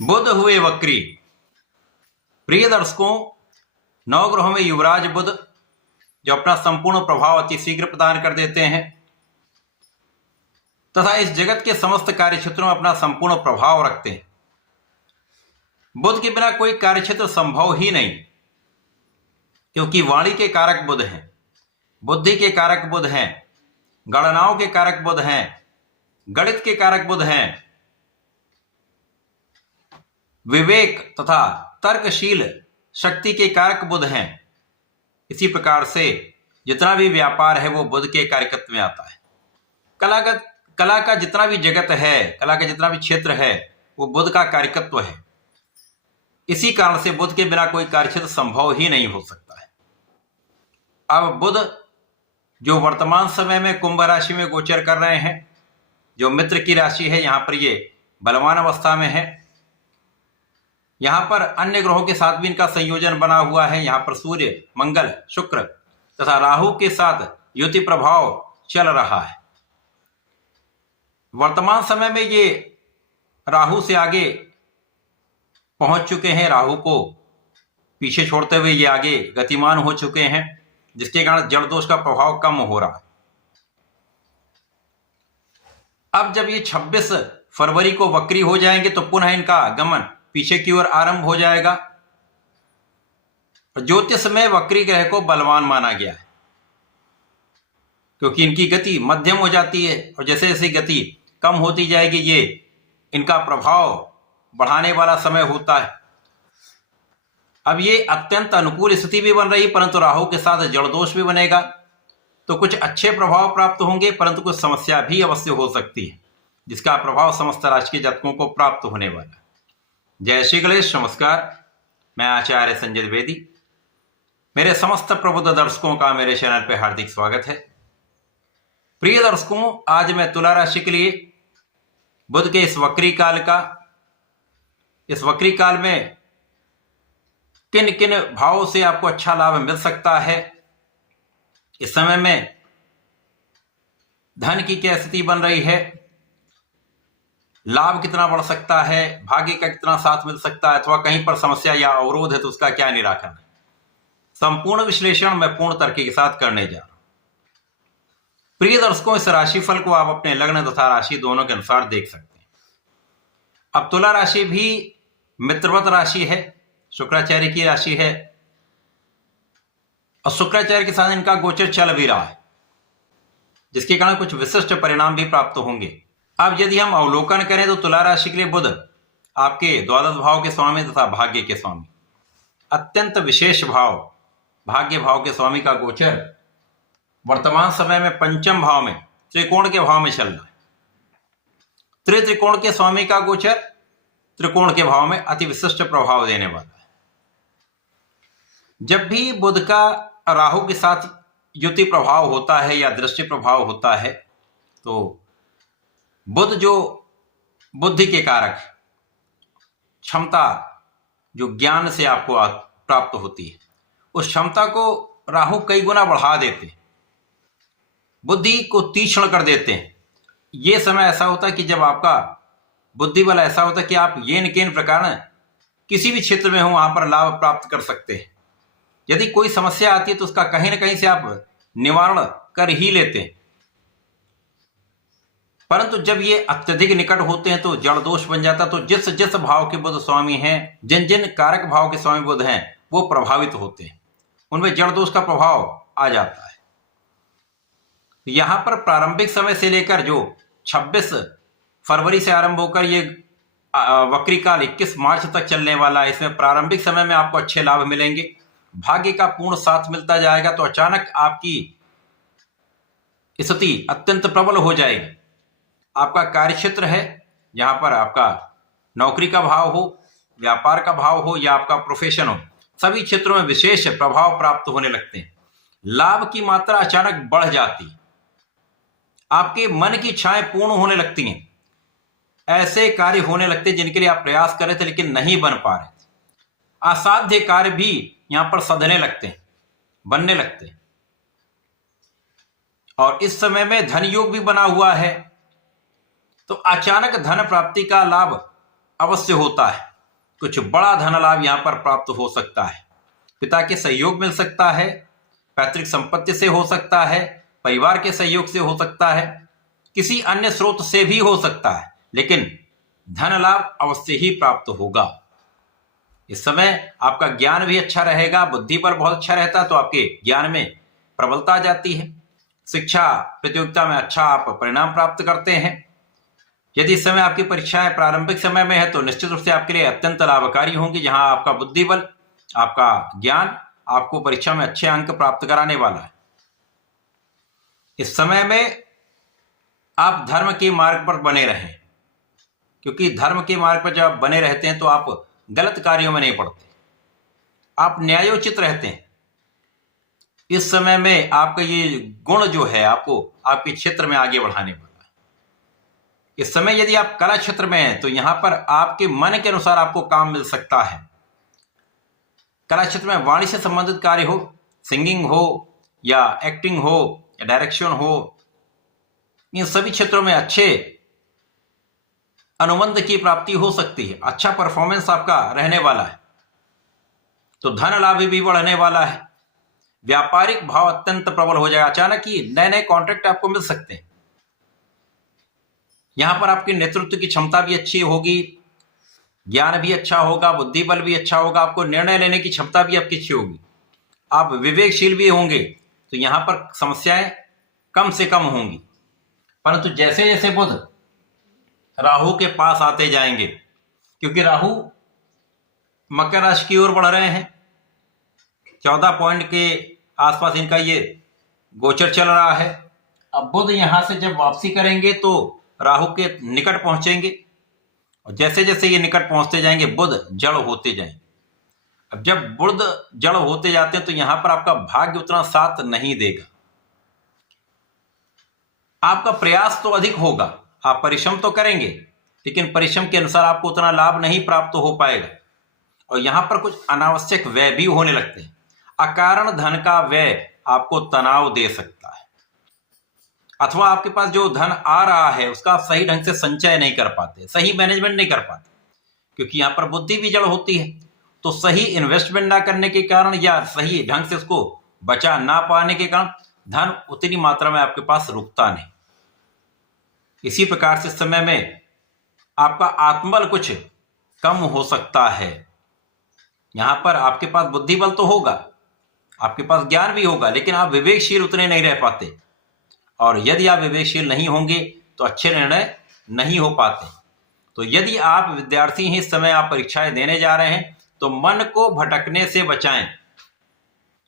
बुध हुए वक्री। प्रिय दर्शकों, नवग्रहों में युवराज बुध जो अपना संपूर्ण प्रभाव अति शीघ्र प्रदान कर देते हैं तथा इस जगत के समस्त कार्य क्षेत्रों में अपना संपूर्ण प्रभाव रखते हैं। बुध के बिना कोई कार्यक्षेत्र संभव ही नहीं, क्योंकि वाणी के कारक बुध हैं, बुद्धि के कारक बुध हैं, गणनाओं के कारक बुध हैं, गणित के कारक बुध हैं, विवेक तथा तर्कशील शक्ति के कारक बुध हैं। इसी प्रकार से जितना भी व्यापार है वो बुध के कार्यकत्व में आता है। कला का जितना भी जगत है, कला का जितना भी क्षेत्र है वो बुध का कार्यकत्व है। इसी कारण से बुध के बिना कोई कार्यक्षेत्र संभव ही नहीं हो सकता है। अब बुध जो वर्तमान समय में कुंभ राशि में गोचर कर रहे हैं, जो मित्र की राशि है, यहां पर ये बलवान अवस्था में है। यहां पर अन्य ग्रहों के साथ भी इनका संयोजन बना हुआ है। यहां पर सूर्य, मंगल, शुक्र तथा राहु के साथ युति प्रभाव चल रहा है। वर्तमान समय में ये राहु से आगे पहुंच चुके हैं, राहु को पीछे छोड़ते हुए ये आगे गतिमान हो चुके हैं, जिसके कारण जड़ दोष का प्रभाव कम हो रहा है। अब जब ये 26 फरवरी को वक्री हो जाएंगे तो पुनः इनका गमन पीछे की ओर आरंभ हो जाएगा। ज्योतिष में वक्री ग्रह को बलवान माना गया है, क्योंकि इनकी गति मध्यम हो जाती है और जैसे जैसे गति कम होती जाएगी ये इनका प्रभाव बढ़ाने वाला समय होता है। अब ये अत्यंत अनुकूल स्थिति भी बन रही, परंतु राहु के साथ जड़ दोष भी बनेगा, तो कुछ अच्छे प्रभाव प्राप्त होंगे, परंतु कुछ समस्या भी अवश्य हो सकती है, जिसका प्रभाव समस्त राशि के जातकों को प्राप्त होने वाला है। जय श्री गणेश, नमस्कार। मैं आचार्य संजय द्विवेदी। मेरे समस्त प्रबुद्ध दर्शकों का मेरे चैनल पर हार्दिक स्वागत है। प्रिय दर्शकों, आज मैं तुला राशि के लिए बुध के इस वक्री काल में किन किन भावों से आपको अच्छा लाभ मिल सकता है, इस समय में धन की क्या स्थिति बन रही है, लाभ कितना बढ़ सकता है, भाग्य का कितना साथ मिल सकता है, अथवा कहीं पर समस्या या अवरोध है तो उसका क्या निराकरण है, संपूर्ण विश्लेषण मैं पूर्ण तर्क के साथ करने जा रहा हूं। प्रिय दर्शकों, इस राशिफल को आप अपने लग्न तथा राशि दोनों के अनुसार देख सकते हैं। अब तुला राशि भी मित्रवत राशि है, शुक्राचार्य की राशि है और शुक्राचार्य के साथ इनका गोचर चल भी रहा है, जिसके कारण कुछ विशिष्ट परिणाम भी प्राप्त होंगे। अब यदि हम अवलोकन करें तो तुला राशि के लिए बुध आपके द्वादश भाव के स्वामी तथा भाग्य के स्वामी, अत्यंत विशेष भाव भाग्य भाव के स्वामी का गोचर वर्तमान समय में पंचम भाव में त्रिकोण के भाव में चल रहा है। त्रिकोण के स्वामी का गोचर त्रिकोण के भाव में अति विशिष्ट प्रभाव देने वाला है। जब भी बुध का राहु के साथ युति प्रभाव होता है या दृष्टि प्रभाव होता है तो बुध जो बुद्धि के कारक क्षमता जो ज्ञान से आपको प्राप्त होती है, उस क्षमता को राहु कई गुना बढ़ा देते हैं, बुद्धि को तीक्ष्ण कर देते हैं। यह समय ऐसा होता है कि जब आपका बुद्धि बल ऐसा होता है कि आप येन केन प्रकार किसी भी क्षेत्र में हो वहां पर लाभ प्राप्त कर सकते हैं। यदि कोई समस्या आती है तो उसका कहीं ना कहीं से आप निवारण कर ही लेते हैं, परंतु जब ये अत्यधिक निकट होते हैं तो जड़ दोष बन जाता। तो जिस जिस भाव के बुध स्वामी हैं, जिन जिन कारक भाव के स्वामी बुध हैं, वो प्रभावित होते हैं, उनमें जड़ दोष का प्रभाव आ जाता है। यहां पर प्रारंभिक समय से लेकर जो 26 फरवरी से आरंभ होकर ये वक्री काल 21 मार्च तक चलने वाला है, इसमें प्रारंभिक समय में आपको अच्छे लाभ मिलेंगे, भाग्य का पूर्ण साथ मिलता जाएगा। तो अचानक आपकी स्थिति अत्यंत प्रबल हो जाएगी। आपका कार्यक्षेत्र है, जहां पर आपका नौकरी का भाव हो, व्यापार का भाव हो या आपका प्रोफेशन हो, सभी क्षेत्रों में विशेष प्रभाव प्राप्त होने लगते हैं। लाभ की मात्रा अचानक बढ़ जाती है, आपके मन की इच्छाएं पूर्ण होने लगती हैं, ऐसे कार्य होने लगते हैं जिनके लिए आप प्रयास कर रहे थे लेकिन नहीं बन पा रहे थे। असाध्य कार्य भी यहां पर सधने लगते हैं, बनने लगते हैं। और इस समय में धन योग भी बना हुआ है, तो अचानक धन प्राप्ति का लाभ अवश्य होता है। कुछ बड़ा धन लाभ यहाँ पर प्राप्त हो सकता है। पिता के सहयोग मिल सकता है, पैतृक संपत्ति से हो सकता है, परिवार के सहयोग से हो सकता है, किसी अन्य स्रोत से भी हो सकता है, लेकिन धन लाभ अवश्य ही प्राप्त होगा। इस समय आपका ज्ञान भी अच्छा रहेगा, बुद्धि पर बहुत अच्छा रहता है, तो आपके ज्ञान में प्रबलता आ जाती है। शिक्षा प्रतियोगिता में अच्छा आप परिणाम प्राप्त करते हैं। यदि इस समय आपकी परीक्षाएं प्रारंभिक समय में है तो निश्चित रूप से आपके लिए अत्यंत लाभकारी होंगी, जहां आपका बुद्धि बल, आपका ज्ञान आपको परीक्षा में अच्छे अंक प्राप्त कराने वाला है। इस समय में आप धर्म के मार्ग पर बने रहें, क्योंकि धर्म के मार्ग पर जब आप बने रहते हैं तो आप गलत कार्यों में नहीं पड़ते, आप न्यायोचित रहते हैं। इस समय में आपका ये गुण जो है आपको आपके क्षेत्र में आगे बढ़ाने वाला है। इस समय यदि आप कला क्षेत्र में हैं तो यहां पर आपके मन के अनुसार आपको काम मिल सकता है। कला क्षेत्र में वाणी से संबंधित कार्य हो, सिंगिंग हो या एक्टिंग हो या डायरेक्शन हो, इन सभी क्षेत्रों में अच्छे अनुबंध की प्राप्ति हो सकती है। अच्छा परफॉर्मेंस आपका रहने वाला है, तो धन लाभ भी बढ़ने वाला है। व्यापारिक भाव अत्यंत प्रबल हो जाएगा। अचानक ही नए नए कॉन्ट्रैक्ट आपको मिल सकते हैं। यहां पर आपकी नेतृत्व की क्षमता भी अच्छी होगी, ज्ञान भी अच्छा होगा, बुद्धि बल भी अच्छा होगा, आपको निर्णय लेने की क्षमता भी आपकी अच्छी होगी, आप विवेकशील भी होंगे, तो यहां पर समस्याएं कम से कम होंगी। परंतु जैसे जैसे बुध राहु के पास आते जाएंगे, क्योंकि राहु मकर राशि की ओर बढ़ रहे हैं, 14 पॉइंट के आसपास इनका ये गोचर चल रहा है। अब बुध यहां से जब वापसी करेंगे तो राहु के निकट पहुंचेंगे, और जैसे जैसे ये निकट पहुंचते जाएंगे बुध जड़ होते जाएंगे। अब जब बुध जड़ होते जाते हैं तो यहां पर आपका भाग्य उतना साथ नहीं देगा। आपका प्रयास तो अधिक होगा, आप परिश्रम तो करेंगे, लेकिन परिश्रम के अनुसार आपको उतना लाभ नहीं प्राप्त हो पाएगा, और यहां पर कुछ अनावश्यक व्यय भी होने लगते हैं। अकारण धन का व्यय आपको तनाव दे सकता है, अथवा आपके पास जो धन आ रहा है उसका आप सही ढंग से संचय नहीं कर पाते, सही मैनेजमेंट नहीं कर पाते, क्योंकि यहां पर बुद्धि भी जड़ होती है। तो सही इन्वेस्टमेंट ना करने के कारण या सही ढंग से उसको बचा ना पाने के कारण धन उतनी मात्रा में आपके पास रुकता नहीं। इसी प्रकार से समय में आपका आत्मबल कुछ कम हो सकता है। यहां पर आपके पास बुद्धि बल तो होगा, आपके पास ज्ञान भी होगा, लेकिन आप विवेकशील उतने नहीं रह पाते, और यदि आप विवेकशील नहीं होंगे तो अच्छे निर्णय नहीं हो पाते। तो यदि आप विद्यार्थी हैं, इस समय आप परीक्षाएं देने जा रहे हैं, तो मन को भटकने से बचाएं।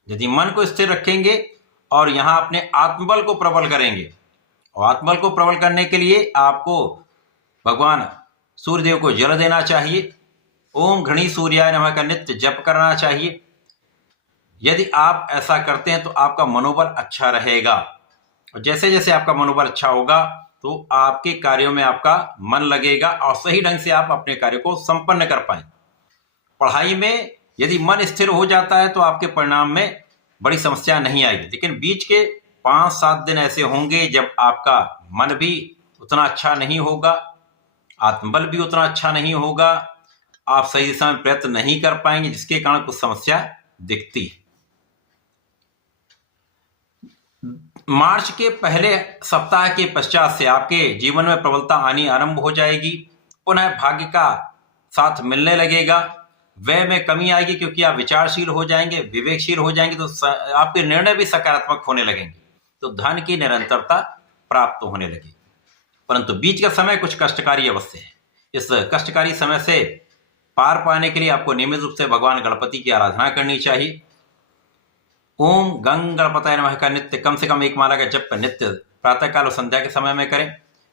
यदि मन को स्थिर रखेंगे और यहां अपने आत्मबल को प्रबल करेंगे, और आत्मबल को प्रबल करने के लिए आपको भगवान सूर्यदेव को जल देना चाहिए, ओम घृणी सूर्याय नमः का नित्य जप करना चाहिए। यदि आप ऐसा करते हैं तो आपका मनोबल अच्छा रहेगा, और जैसे जैसे आपका मनोबल अच्छा होगा तो आपके कार्यों में आपका मन लगेगा और सही ढंग से आप अपने कार्य को संपन्न कर पाएंगे। पढ़ाई में यदि मन स्थिर हो जाता है तो आपके परिणाम में बड़ी समस्या नहीं आएगी, लेकिन बीच के 5-7 दिन ऐसे होंगे जब आपका मन भी उतना अच्छा नहीं होगा, आत्मबल भी उतना अच्छा नहीं होगा, आप सही दिशा में प्रयत्न नहीं कर पाएंगे, जिसके कारण कुछ समस्या दिखती है। मार्च के पहले सप्ताह के पश्चात से आपके जीवन में प्रबलता आनी आरंभ हो जाएगी, पुनः भाग्य का साथ मिलने लगेगा, व्यय में कमी आएगी, क्योंकि आप विचारशील हो जाएंगे, विवेकशील हो जाएंगे, तो आपके निर्णय भी सकारात्मक होने लगेंगे, तो धन की निरंतरता प्राप्त होने लगेगी। परंतु बीच का समय कुछ कष्टकारी अवश्य है। इस कष्टकारी समय से पार पाने के लिए आपको नियमित रूप से भगवान गणपति की आराधना करनी चाहिए। ओम गंग गणपताय नमः का नित्य कम से कम 1 माला का जप नित्य प्रातःकाल और संध्या के समय में करें।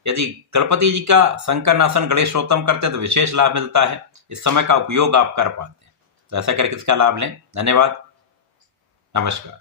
यदि गणपति जी का संकरनासन गणेशोत्तम करते हैं तो विशेष लाभ मिलता है, इस समय का उपयोग आप कर पाते हैं। तो ऐसा करके इसका लाभ लें। धन्यवाद, नमस्कार।